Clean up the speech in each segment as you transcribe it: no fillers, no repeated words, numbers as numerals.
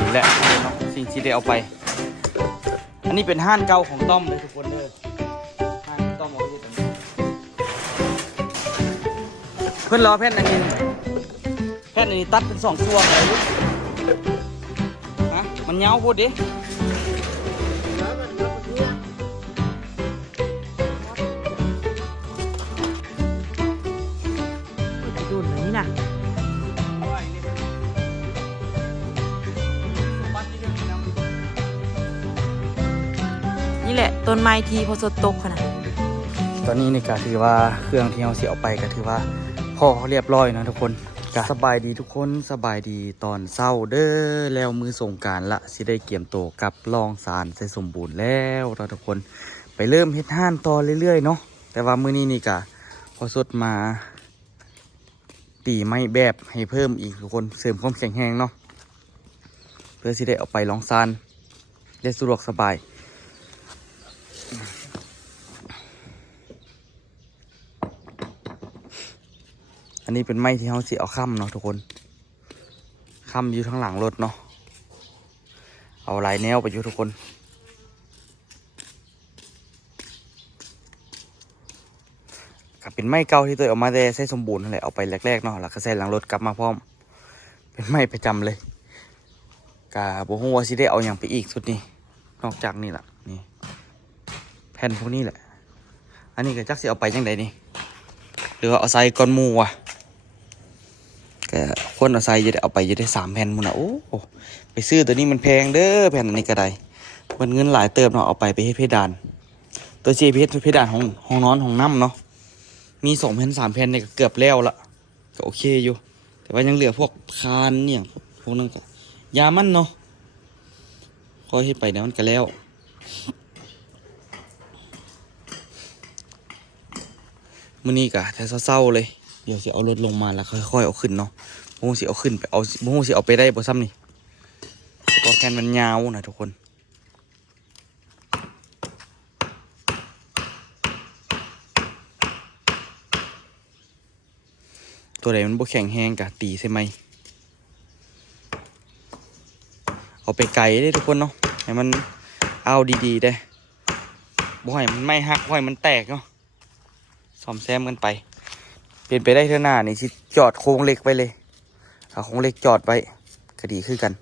นี่แหละเนาะสิ่งที่ได้เอาไปอันนี้เป็นห้านเก่าของต้อมเลยทุกคนเลยห้านต้อมเอาอยู่ตรงนี้เพื่อนรอแผ่นอันนี้ตัดเป็น2 ช่วงเลยฮะมันเงาพูดดิดูดนี้นะนี่แหละต้นไม้ที่พอสดตกขนาดตอนนี้นี่ก็ถือว่าเครื่องที่เราเสียเอาไปก็ถือว่าพอเรียบร้อยนะทุกคนก็สบายดีทุกคนสบายดีตอนเช้าเด้อแล้วมือสงกรานต์ละสิได้เกี่ยมโตกับลองสารใส่สมบูรณ์แล้วเราทุกคนไปเริ่มเฮ็ดห้านต่อเรื่อยๆเนาะแต่ว่ามื้อนี้นี่ก็พอสดมาตีไม้แบบให้เพิ่มอีกทุกคนเสริมความแข็งแรงเนาะเพื่อสิได้เอาไปลองสารได้สะดวกสบายอันนี้เป็นไม้ที่เขาสิเอาค้ำเนาะทุกคนค้ำอยู่ทั้งหลังรถเนาะเอาลายแนวไปอยู่ทุกคนก็เป็นไม้เก่าที่ตัวเอามาได้ใช้สมบูรณ์นั่นแหละเอาไปแรกๆเนาะแล้วก็ใส่หลังรถกลับมาพร้อมเป็นไม้ประจำเลยกะบ่ฮู้ว่าสิได้เอาอย่างไปอีกสุดนี้นอกจากนี่แหละนี่แผ่นพวกนี้แหละอันนี้ก็จักสิเอาไปยังไงนี่หรือว่าเอาใส่ก้อนหมูวะก็คนเอาใส่จะได้เอาไปจะได้3 แผ่นมุ่นนะโอ้ไปซื้อตัวนี้มันแพงเด้อแผ่นอันนี้ก็ได้มันเงินหลายเติบเนาะเอาไปเฮ็ดเพดานตัวเพดานห้องนอนห้องน้ำเนาะมี2 แผ่น3 แผ่นเนี่ยก็เกือบแล้วละก็โอเคอยู่แต่ว่ายังเหลือพวกคานเนี่ยพวกนั้นก็ยามันเนาะค่อยให้ไปเดี๋ยวมันก็แล้วมื้อนี้ก็แต่เศร้าๆเลยเดี๋ยวสิเอารถลงมาแล้วค่อยๆเอาขึ้นเนาะบ่ฮู้สิเอาขึ้นไปเอาบ่ฮู้สิเอาไปได้บ่ซ้ำนี่ก็แค่นมันยาวนะทุกคนตัวไหนมันบ่แข็งแรงก็ตีใช่ไหมเอาไปไกลได้ทุกคนเนาะให้มันเอาดีๆได้บ่ให้มันไม่หักบ่ให้มันแตกเนาะซ่อมแซมกันไปเป็นไปได้เท่าหน้านี่สิจอดโครงเหล็กไว้เลยเอาโครงเหล็กจอดไว้ก็ดีขึ้นกัน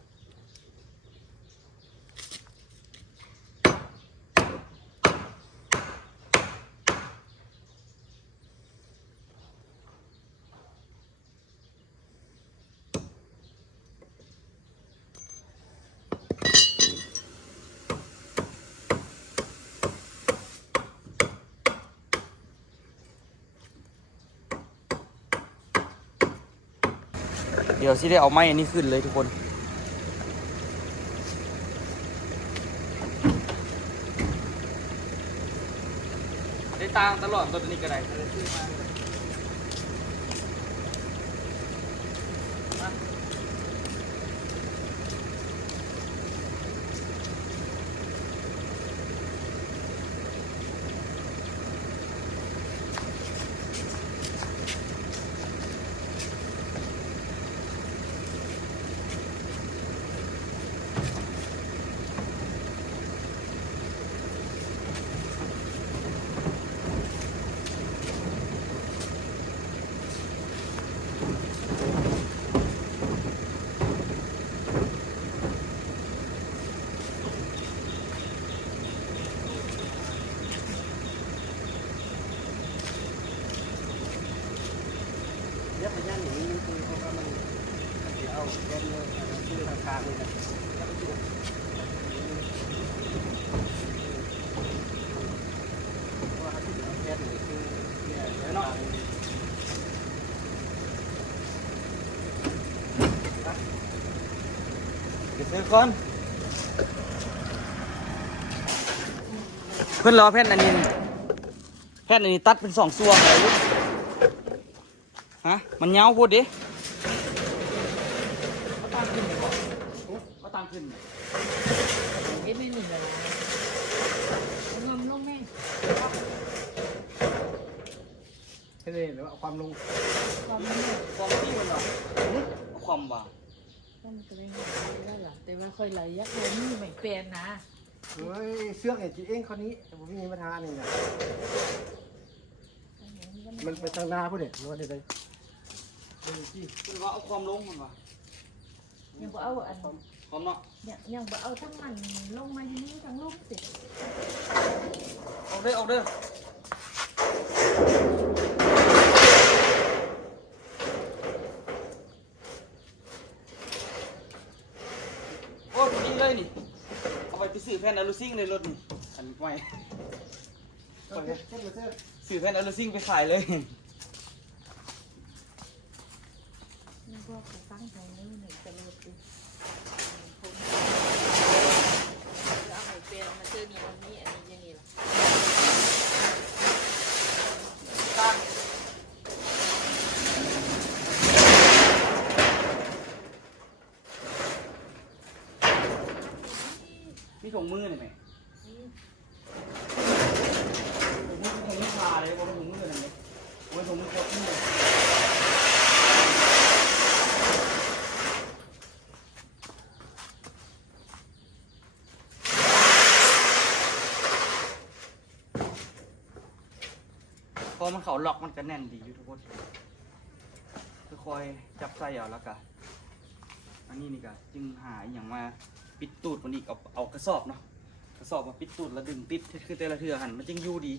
เดี๋ยวสิได้เอาไม้อันนี้ขึ้นเลยทุกคนได้ตามตลอดตัวนี้ก็ได้ซื้อมาเรียกพยานอย่างนี้คือเขาก็มันเอาแก้มเลยชื่อทางการเลยนะว่าที่เอาแก้มนี่คือเนี่ยเนาะเดี๋ยวเจอก่อนเพื่อนรอแผ่นอันนี้ตัดเป็น2 ส่วนเลยฮะมันเงาพูดดิก็ตามขึ้นเอ็ดไม่หนึ่งเลยงมลงแม่ใช่เลยหรือว่าความลงความที่มันหรอความว่า ต้องจะได้เงินได้หรอแต่ว่าค่อยไหลยักษ์เลยนี่ไม่เป็นนะ เฮ้ยเสื้อเนี่ยจีเองคนนี้ผมมีปัญหานี่นะมันไปทางหน้าผู้เด็กรู้ได้เลยจี้ คุณว่าเอาความลงมันวะ ยังบ่เอาอัน ความเนาะ เนี่ยยังบ่เอาทั้งมันลงมาที่นี่ทั้งลูกสิ เอาเด้อเอาเด้อโอ้ดีเลยนี่เอาไปซื้อแผ่นอลูซิ่งในรถนี่อันไว้ เส้นเส้น ซื้อแผ่นอลูซิ่งไปขายเลย นี่พวกเขาตั้งใจนี่หนึ่งจะโลดดิเอาไม่เป็นมาเจอนี่มันนี่อันนี้ยังนี่ล่ะ ตั้งมีถุงมือหน่อยไหมถุงมือพาเลยว่าถุงมือหน่อยไหมว่าถุงมือครบมือพอมันเขาล็อกมันก็แน่นดีอยู่ทุกคนคือคอยจับใส่เอาแล้วก็อันนี้นี่ก็จึงหาอหย่างมาปิดตูดมันอีกเอากระสอบเนาะกระสอบมาปิดตูดแล้วดึงติดคือแต่ละเทือหันมันจึงอยู่ดี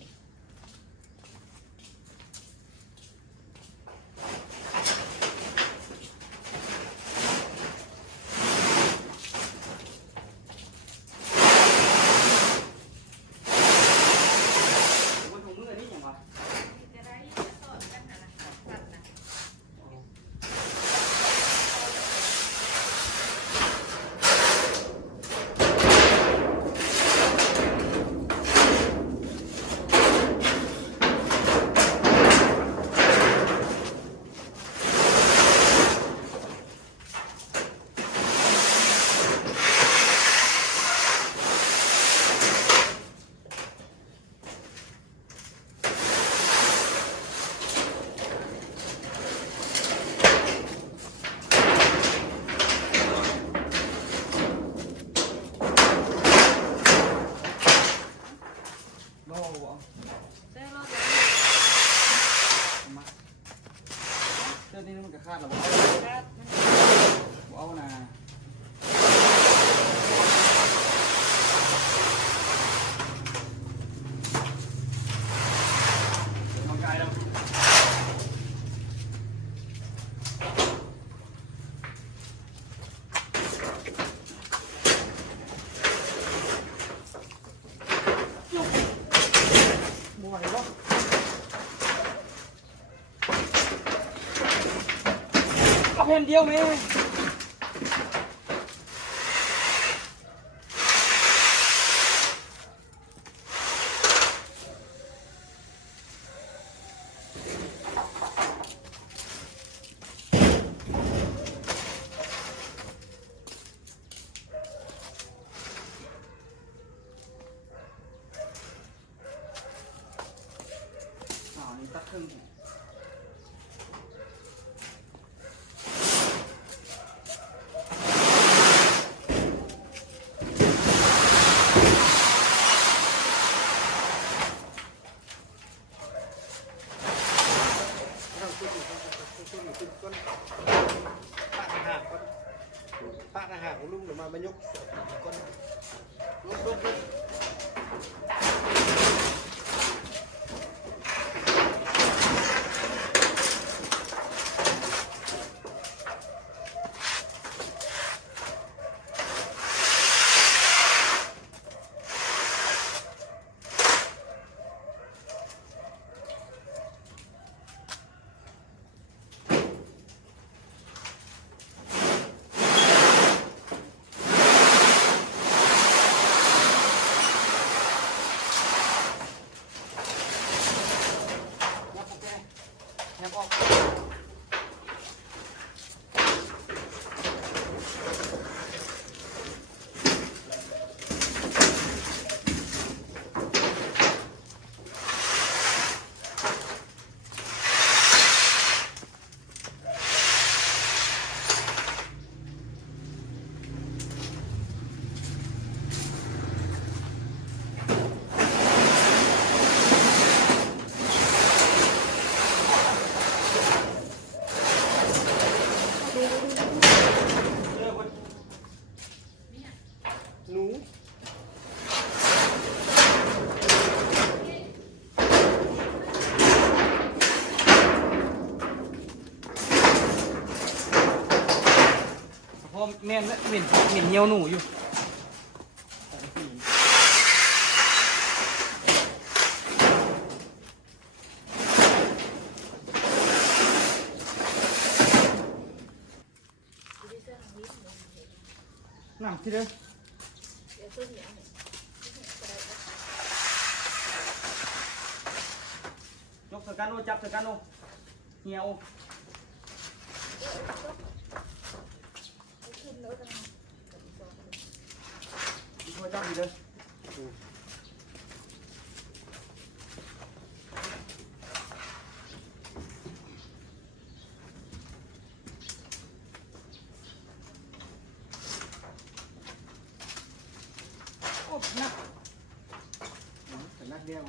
มันถุงมืออันนี้อย่างวะ จะได้สอนกันนะตัดนะ โลเอา ได้รอด มาเสื้อนี้มันก็คาดแล้วบ่ แล้ว เอานะน้องกายแล้วมวยเนาะ เอาแผ่นเดียวแม่อันนี้ตัดครึ่ง เราขึ้นอยู่ขึ้นก้นปะอาหารก้นปะอาหารของลุงเดี๋ยวมายกก้นลุก แม่นและเหม็นเหี่ยวหนูอยู่น้ำที่เด้อยกสกันโอจับสกันโอเหี่ยวช่วยจับดีเด้อโอ้หนัก แต่นักเดียว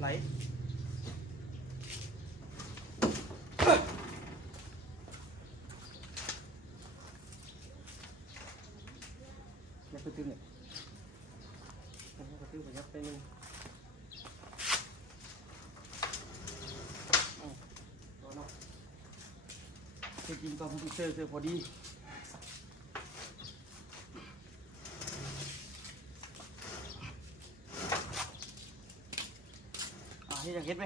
ไหลยับไปตื้อเนี่ยยับไปตื้อไปยับไปนึงรอเนาะจะกินก่อนผมเจอพอดีเฮ็ดอยากเฮ็ดไหม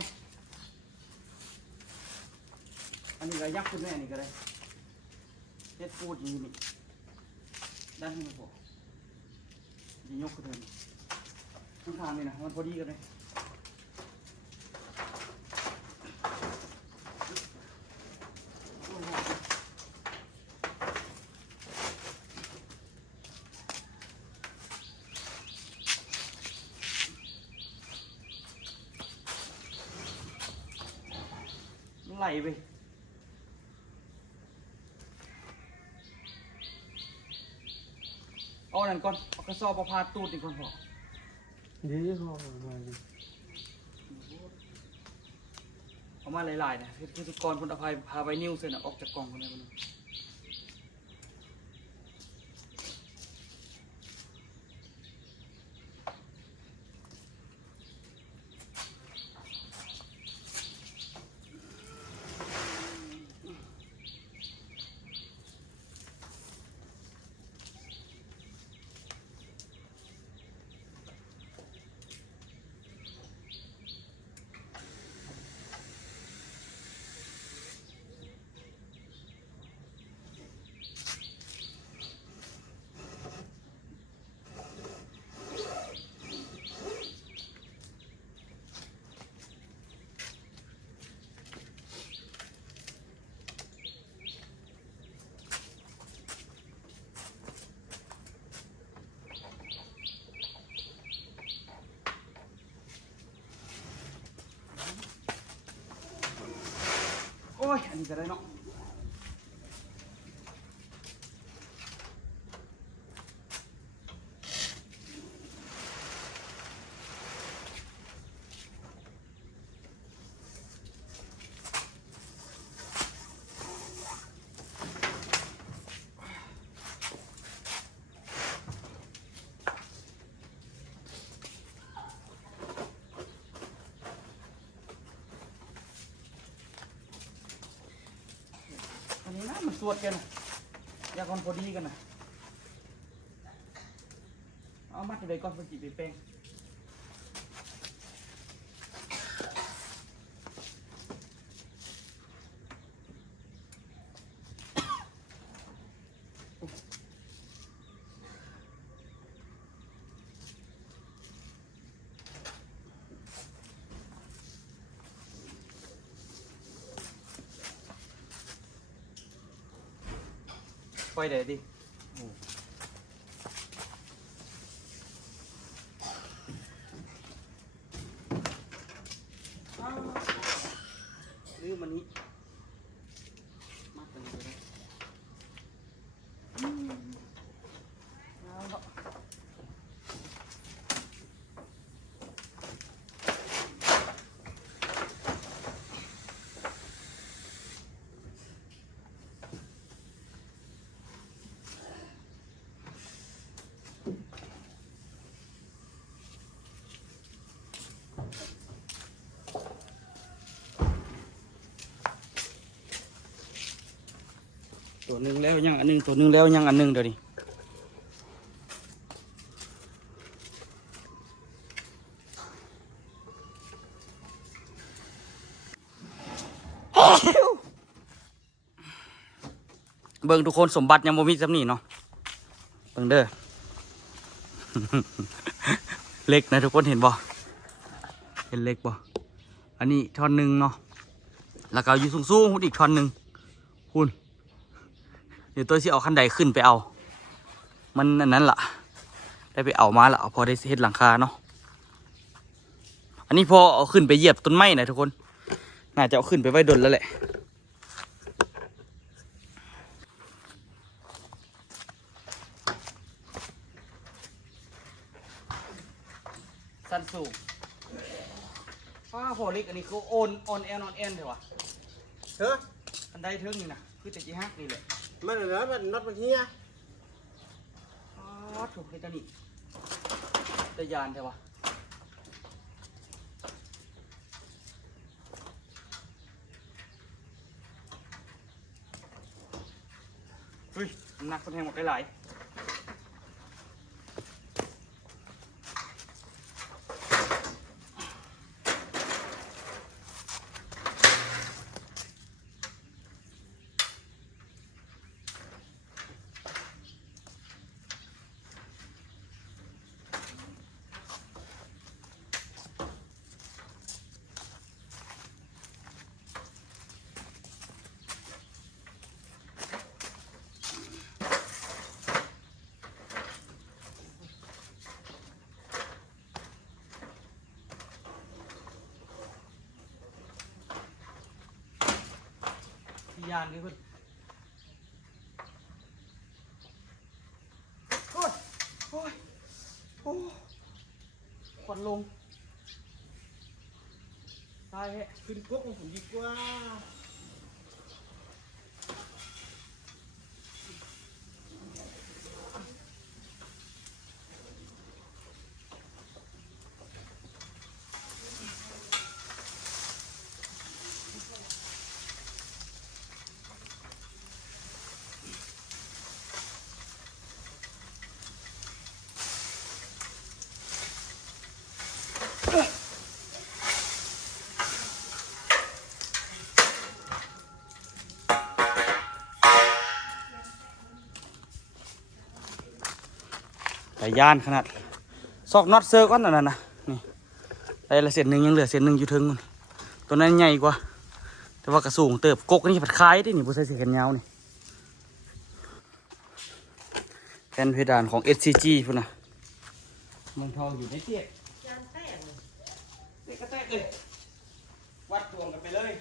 อันนี้ก็ยักขึ้นแม่นี่ก็ได้เฮ็ดพูดอย่างนี้นี่ด้านนี้มันพอจะยกขึ้นเลยข้างทางนี่นะมันพอดีกันเลยไหลไปเอานั่นก่อนเอากระสอบเอาพาตูดนี่ก่อนพอ ดีเขามาดี เอามาหลายๆนะคือทุกคนคนอภัยพาไปนิ้วเส้นออกจากกล่องคนนี้มันโอ้ยอันนี้ก็ได้เนาะอันนี้นะมันสวดกันนะอยากคนพอดีกันนะเอามัดไปก่อนเพื่อจีบไปแป้งปล่อยเดี๋ยวดิลืมมันนี้มัดกันเลยเอาละ ตัวหนึ่งแล้วยังอันหนึ่งตัวหนึ่งแล้วยังอันหนึ่งเดี๋ยวนี้เบิ่งทุกคนสมบัติยังบ่มีจำนี่เนาะเบิ่งเด้อ เล็กนะทุกคนเห็นบ่เห็นเล็กบ่อันนี้ท่อนหนึ่งเนาะแล้วก็อยู่สูงๆหุ่นอีกท่อนหนึ่งหุ่นเดี๋ยวตัวสิเอาขั้นใดขึ้นไปเอามันอันนั้นล่ะได้ไปเอามาละพอได้เฮ็ดหลังคาเนาะอันนี้พอเอาขึ้นไปเหยียบต้นไม้นะทุกคนน่าจะเอาขึ้นไปไว้ดนแล้วแหละสั้นสูงฟ้าพอเล็กอันนี้คือโอนแอนเถอะวะ เฮ้ย อันใดเทิงนี่นะคือตะกี้ฮักนี่แหละ มันเหรอมันน็อตมันเฮีย อ๋อถูกเฮตานี่ตะยานเถอะวะเฮ้ยหนักคนแหงหมดไปหลายยานนี่เพิ่นโอ้ยโอ้ยโอ้ควันลงตายแฮะ ขึ้นกุ๊กของผมดีกว่า แต่ยานขนาดซอกน็อตเซอร์ก้อนนั่นนะนี่ได้ละเศษหนึ่งยังเหลือเศษหนึ่งอยู่ถึงมันตัวนั้นใหญ่กว่าแต่ว่ากระสูงเติบกกนี่ผัดคล้ายได้นี่บุษใส่เศษกันยาวนี่แผ่นเพดานของ SCG พุ่นนะเมืองทองอยู่ในเตี้ยยานแตกเด็กก็แตกเลยวัดดวงกันไปเลย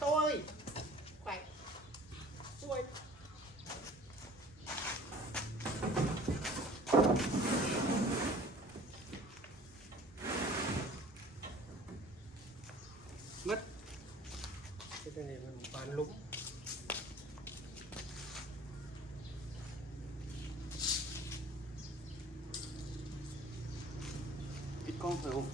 โต้ยไปสวยมัดเป็นไงมันบานลุ้ม ปิดกล้องเถอะ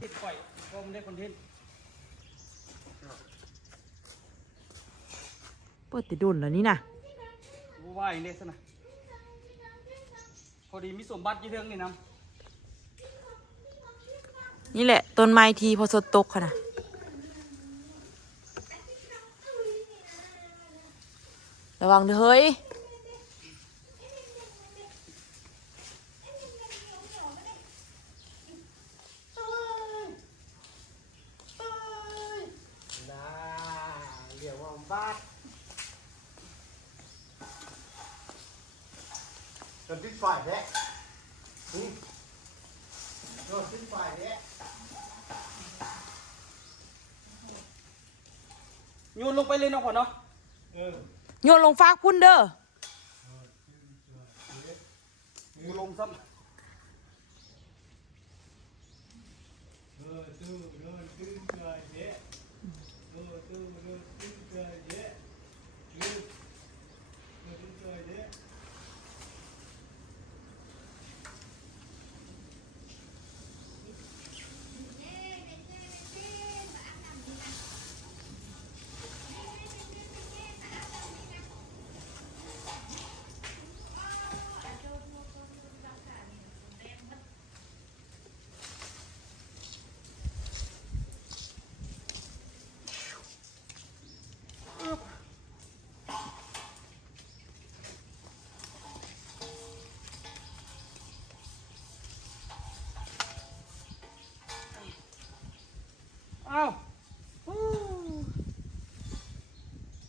ปิดปล่อยเพราะมันได้คอนเทนต์ เปิดติดดุนแล้วนี่นะ ว่าอย่างเด็ดซะนะพอดีมีสมบัติยี่เรื่องนี่นะ นี่แหละต้นไม้ทีพอสดตกค่ะนะระวังเด้อเฮ้ย น่าเรียกว่าบ้านจนพิษฝ่ายแท้ โดดขึ้นไปเนี่ย โยนลงไปเลยเนาะพ่อเนาะ โยนลงฟากพุ่นเด้อ กูลงซ้ำ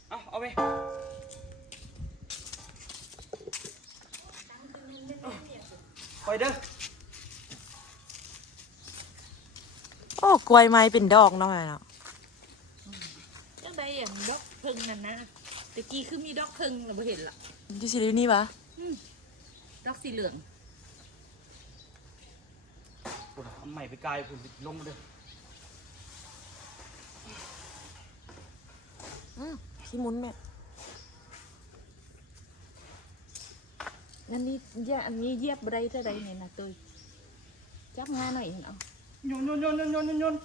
เอาเอาไปไปเด้อ โอ้กล้วยไม้เป็นดอกเนาะแม่เนาะ จังใดอย่างดอกเพิ่งนั่นนะตะกี้คือมีดอกเพิ่งเราบ่เห็นละ อยู่สิได้นี่ปะ ดอกสีเหลือง เอาใหม่ไปกายผมลงมาเด้อ พี่มุ้นแม่ อันนี้อันนี้เยียบบ่ได้เท่าใดเนี่ยนะตุ้ยจับงาหน่อยเห็นเอา โยนโยนโยนโยนโยนโยน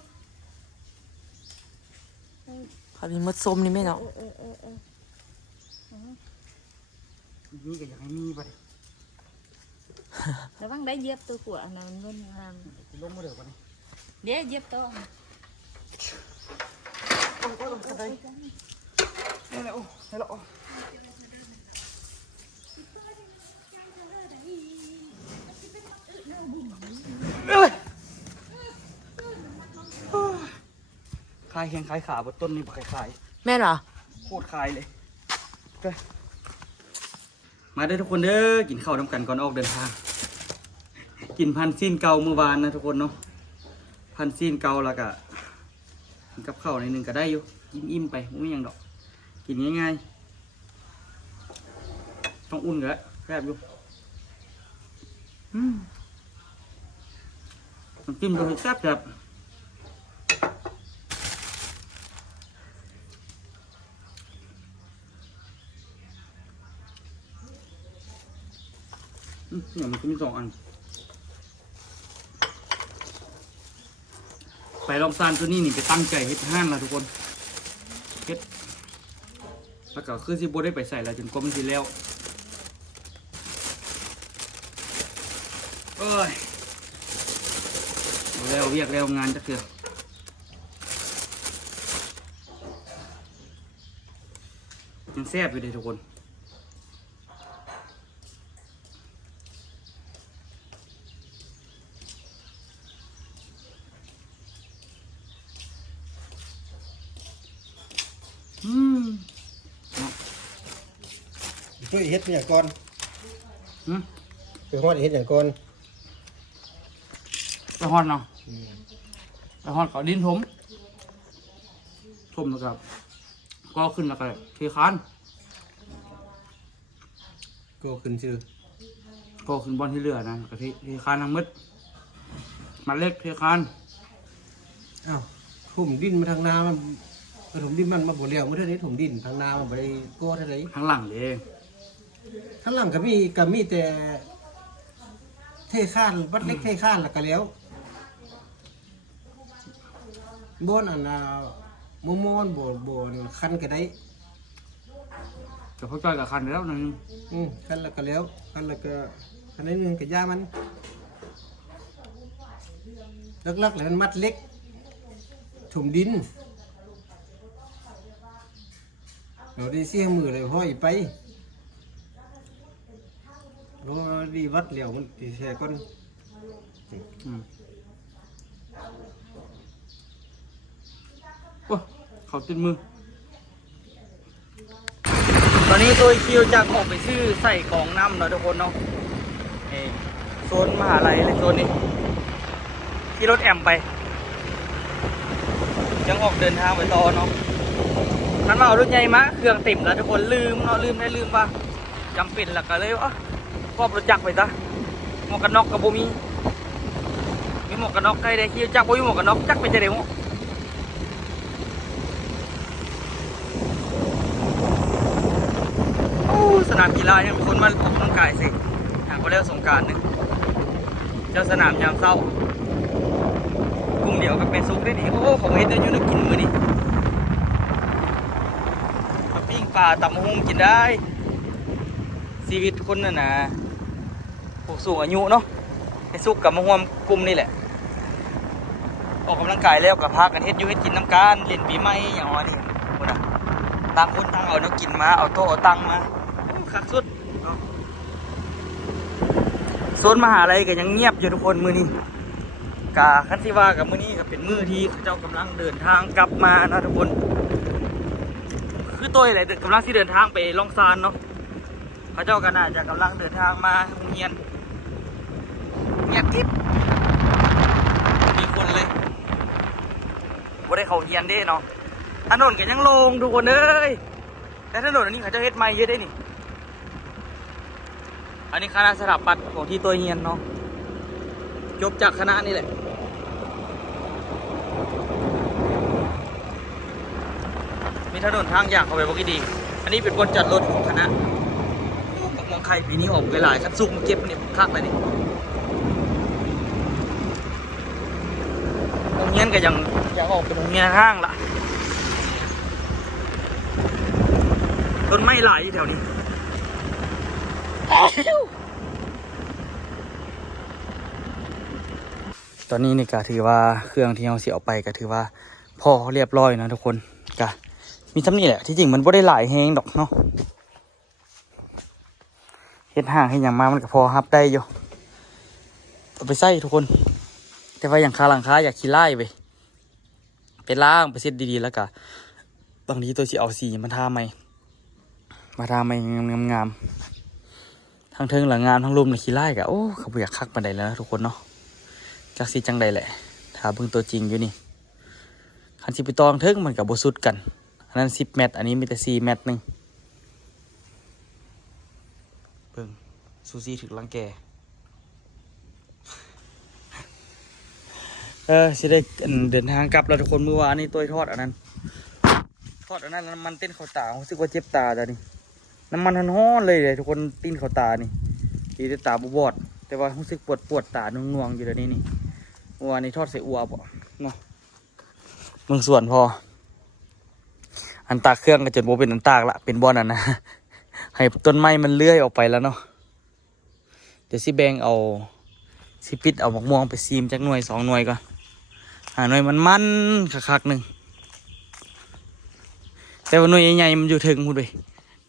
เขามีมดส้มนี่แม่เนาะ นี่ก็อยากให้มีไป ระวังได้เยียบตัวขวดอันนั้นมันเงินงาม ลงมาเด้อไป เดี๋ยวเยียบตัว นี่แหละโอ้นี่แหละโอ้คายแข้งคายขาบนต้นนี้บ่คาย แม่นเหรอ โคตรคายเลยไปมาได้อทุกคนเด้อกินข้าวน้ำกันก่อนออกเดินทางกินพันซีนเก่าเมื่อวานนะทุกคนเนาะพันซีนเก่าแล้วก็กินกับข้าวในอยหนึ่งก็ได้อยู่กินอิ่มไปไม่ยังดอกกินง่ายๆต้องอุ่นกันแล้วแซ่บอยู่น้ำจิ้มตัวแซ่บแบบเนี่ยมันก็มี2 อันไปลองซานตัวนี้นี่ไปตั้งใจเฮ็ดห้านละทุกคนเฮ็ดแล้วก็คือสิบ่ได้ไปใส่แล้วจนกว่ามันสิแล้วโอ้ยบ่แล้วเรียกแล้วงานจักเทื่อยังแซ่บอยู่เด้ทุกคนเพื่อเฮ็ดอย่างก่อน หืม เพื่อฮอดเฮ็ดอย่างก่อน ไปฮอดเนาะไปฮอดเขาดินถมแล้วก็ก็ขึ้นแล้วก็เทคาน ก็ขึ้นชื่อ ก็ขึ้นบอลที่เหลือนะแล้วก็เทคานทั้งหมดมาเล็กเทคาน อ้าวถมดินมาทางนามันถมดินมันมาบ่แล้วเมื่อเท่านี้ถมดินทางนามันบ่ได้ก่อเท่าไหร่ ข้างหลังเด้ ข้างหลังก็มีแต่เทข้านวัดเล็กเทข้านแล้วก็แล้วบ่อนอันมอมบ่อนคันก็ได้ แต่เขาจ้อยกับคันแล้วหนึง คันแล้วก็แล้วคันแล้วก็คันนี้นึงก็ย่ามันลักๆแล้วมันมัดเล็กถมดินเราได้เสียมือเลยห้อยไปเราดีวัดเหลียวมันตีแช่ก้อน โอ้เขาติดมือ ตอนนี้ตัวคิวจากออกไปซื้อใส่กล่องน้ำเนาะทุกคนเนาะ โซนมหาลัยเลยโซนนี้ขี่รถแอมไปยังออกเดินทางไปต่อเนาะนั้นมาเอารถใหญ่มาเครื่องเต็มแล้วทุกคนลืมเนาะลืมว่าจำเป็นแล้วก็เลยว่าครอบรถจักรไปซะหมวกกันน็อกกับโบมีหมวกกันน็อกใครได้ขี่จักรโบมีหมวกกันน็อกจักรไปจะเร็วสนามกีฬายังมีคนมาออกกำลังกายสิหากว่าแล้วสงกรานต์นึงเจ้าสนามยามเศร้ากลุ่มเดียวกับเป็นซุกได้ดีโอ้ของเฮ็ดได้อยู่นักกินมื้อนี้ปิ้งปลาตำหุงกินได้ชีวิตคนน่ะนะผู้สูงอายุเนาะไอ้ซุกกับมาห่วมกลุ่มนี่แหละออกกำลังกายแล้วกับพากันเฮ็ดอยู่เฮ็ดกินน้ำกันเล่นปีใหม่อย่างว่านี่พุ่นน่ะต่างคนต่างเอาแนวกินมาเอาโต๊ะเอาตังมาคักสุดโซนมหาลัยก็ยังเงียบอยู่ทุกคนมื้อนี้กาคันที่ว่ากับมื้อนี้ก็เป็นมื้อที่เขาเจ้ากำลังเดินทางกลับมานะทุกคนคือตัวอะไรกำลังที่เดินทางไปล่องซานเนาะเขาเจ้าก็น่าจะกำลังเดินทางมาโรงเรียนเงียบกิ๊บมีคนเลยบ่ได้เขาเรียนเด้เนาะถนนก็ยังโล่งทุกคนเอ้ยแต่ถนนอันนี้เขาเจ้าเฮ็ดใหม่เยอะได้นี่อันนี้คณะสถาปัตย์ของที่ตัวเรียนเนาะจบจากคณะนี่แหละมีถนนทางอย่างเข้าไปปกติอันนี้เป็นบนจัดรถของคณะมองใครปีนี้ออกไปหลายคันซุกมาเก็บเนี่ยคักเลยนี่โรงเรียนก็ยังออกเป็นโรงเรียนห้างละต้นไม้หลายที่แถวนี้ตอนนี้นี่ก็ถือว่าเครื่องที่เราเสียออกไปก็ถือว่าพอเรียบร้อยนะทุกคนก็มีซ้ำนี่แหละที่จริงมันไม่ได้หลายแฮงดอกเนาะเฮ็ดห่างให้อย่างมามันก็พอฮับได้อยู่เอาไปใส่ทุกคนแต่ว่าอย่างคาหลังคาอยากขี้ไล่ไปล้างไปเช็ดดีๆแล้วก็บางทีตัวสิเอาสีมาทาใหม่งามทั้งเทิงหลังงามทั้งลมในขี้ไล่กะโอ้เขาอยากคักปานใดแล้วนะทุกคนเนาะจากสีจังใดแหละถ้าเบิ่งตัวจริงอยู่นี่คันสิไปตองเทิงมันกับโบสุดกันอันนั้น10 เมตรอันนี้มีแต่4 เมตรนึงเบิ่งซูซี่ถึกลังแกสิได้เดินทางกลับแล้วทุกคนเมื่อวานนี้ตัวทอดอันนั้นมันเต้นเข้าตารู้สึกว่าเจ็บตาจ้ะนี่น้ำมันร้อนเลยทุกคนติ้นเข้าตานี่ดีแต่ตาบอดแต่ว่ารู้สึกปวดตาหน่วงๆอยู่เดี๋ยวนี้นี่เมื่อวานนี้ทอดใส่อัวบ่เนาะบางส่วนพออันตากเครื่องก็จนโบเป็นอันตากละเป็นบอลอันนะให้ต้นไม้มันเลื่อยออกไปแล้วเนาะเดี๋ยวสิแบงเอาสิปิดเอาหมกม่วงไปซีมจากหน่วย2 หน่วยก่อนหน่วยมันคักๆหนึ่งแต่ว่าหน่วยใหญ่ๆมันอยู่ถึงพูดไป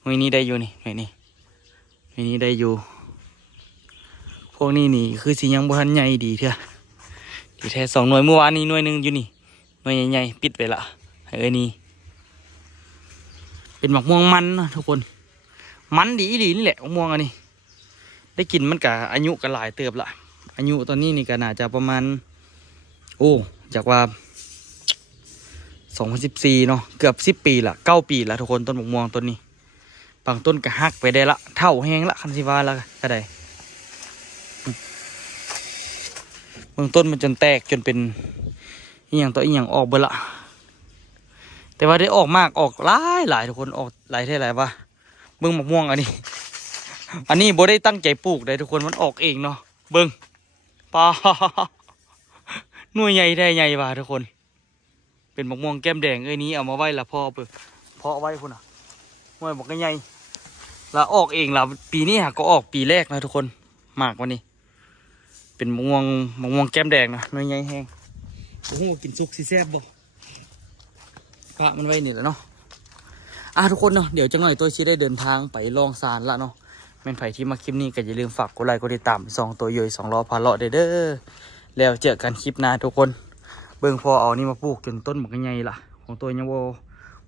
หน่วยนี้ได้อยู่นี่หน่วยนี้ได้อยู่พวกนี้นี่คือสิยังบ่ทันใหญ่ดีเถอะดีแท้2 หน่วยเมื่อวานนี้หน่วย 1อยู่นี่หน่วยใหญ่ๆปิดไปละนี่เป็นหมกม่วงมันนะทุกคนมันดีนี่แหละมะม่วงอันนี้ได้กินมันกะอายุก็หลายเติบละอายุตอนนี้นี่ก็น่าจะประมาณจากว่า2014เนาะเกือบ10 ปีละ9 ปีละทุกคนต้นมะม่วงต้นนี้บางต้นก็หักไปได้ละเท่าแห้งละคันสิว่าละก็ได้บางต้นมันจนแตกจนเป็นอีหยังออกเบิดละแต่ว่าได้ออกมากออกหลายทุกคนออกหลายเท่าไหร่วะเบิ่งมะม่วงอันนี้บ่ได้ตั้งใจปลูกได้ทุกคนมันออกเองเนาะเบิ่งปลาหน่วยใหญ่ได้ใหญ่ว่ะทุกคนเป็นมะม่วงแก้มแดงนี้เอามาไว้ละพ่อเพาะไว้พุ่นน่ะหน่วยบอกใหญ่ละออกเองละปีนี้ก็ออกปีแรกนะทุกคนหมากวันนี้เป็นมะม่วงแก้มแดงนะหน่วยใหญ่แห้งโอ้โหกินซุกสิแซ่บบ่ปะมันไว้นี่แหละเนาะทุกคนเนาะเดี๋ยวจังหน่อยตัวชีได้เดินทางไปลองซานละเนาะเป็นไผ่ที่มาคลิปนี้ก็อย่าลืมฝากกดไลค์กดติดตาม2 ตัวย่อย2 ล้อพาเลาะเด้อแล้วเจอกันคลิปหน้าทุกคนเบิ่งพอเอานี่มาปลูกจนต้นมันก็ใหญ่ละของตัวยัง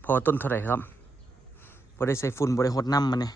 พอต้นเท่าไหร่ครับบ่ได้ใส่ฝุ่นบ่ได้หดน้ำมันเนี่ย